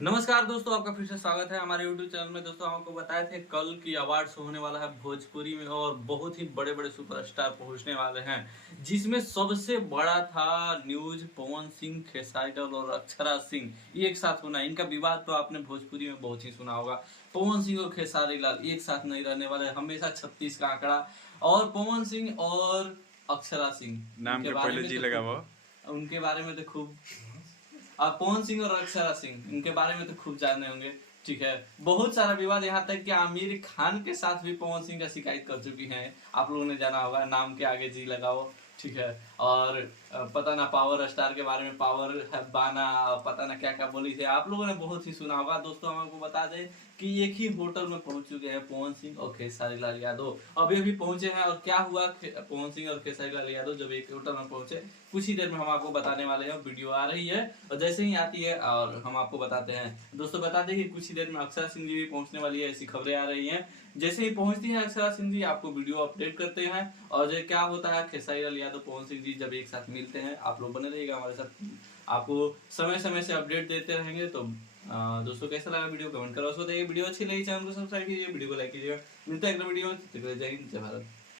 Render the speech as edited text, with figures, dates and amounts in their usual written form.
नमस्कार दोस्तों, आपका फिर से स्वागत है हमारे YouTube चैनल में। दोस्तों, हम आपको बताए थे कल की अवार्ड शो होने वाला है भोजपुरी में और बहुत ही बड़े बड़े सुपरस्टार पहुंचने वाले हैं, जिसमें सबसे बड़ा था न्यूज पवन सिंह, खेसारी लाल और अक्षरा सिंह एक साथ होना। इनका विवाद तो आपने भोजपुरी में बहुत ही सुना होगा। पवन सिंह और खेसारी लाल एक साथ नहीं रहने वाले, हमेशा 36 का आंकड़ा। और पवन सिंह और अक्षरा सिंह नाम के पहले जी लगा वो। उनके बारे में तो खूब आप पवन सिंह और अक्षरा सिंह इनके बारे में तो खूब जाने होंगे। ठीक है, बहुत सारा विवाद, यहाँ तक कि आमिर खान के साथ भी पवन सिंह का शिकायत कर चुकी हैं। आप लोगों ने जाना होगा, नाम के आगे जी लगाओ। ठीक है, और पता ना पावर स्टार के बारे में, पावर बाना, पता ना क्या क्या बोली थी, आप लोगों ने बहुत ही सुना होगा। दोस्तों, हम आपको बता दें कि एक ही होटल में पहुंच चुके हैं पवन सिंह और खेसारी लाल यादव। अभी अभी पहुंचे हैं और क्या हुआ पवन सिंह और खेसारी लाल यादव जब एक होटल में पहुंचे, कुछ ही देर में हम आपको बताने वाले हैं। वीडियो आ रही है और जैसे ही आती है और हम आपको बताते हैं। दोस्तों, बता दें कि कुछ ही देर में अक्षरा सिंह जी भी पहुंचने वाली है, ऐसी खबरें आ रही हैं। जैसे ही पहुंचती है अक्षरा सिंह जी, आपको वीडियो अपडेट करते हैं। और जो क्या होता है, खेसारी लाल यादव पवन सिंह जी जब एक साथ मिलते हैं, आप लोग बने रहिएगा हमारे साथ, आपको समय समय से अपडेट देते रहेंगे। तो दोस्तों, कैसा लगा वीडियो कमेंट करो। उसको देखिए, वीडियो अच्छी लगी चैनल को सब्सक्राइब कीजिए, वीडियो को लाइक कीजिएगा। मिलता है अगले वीडियो में। जय हिंद, जय भारत।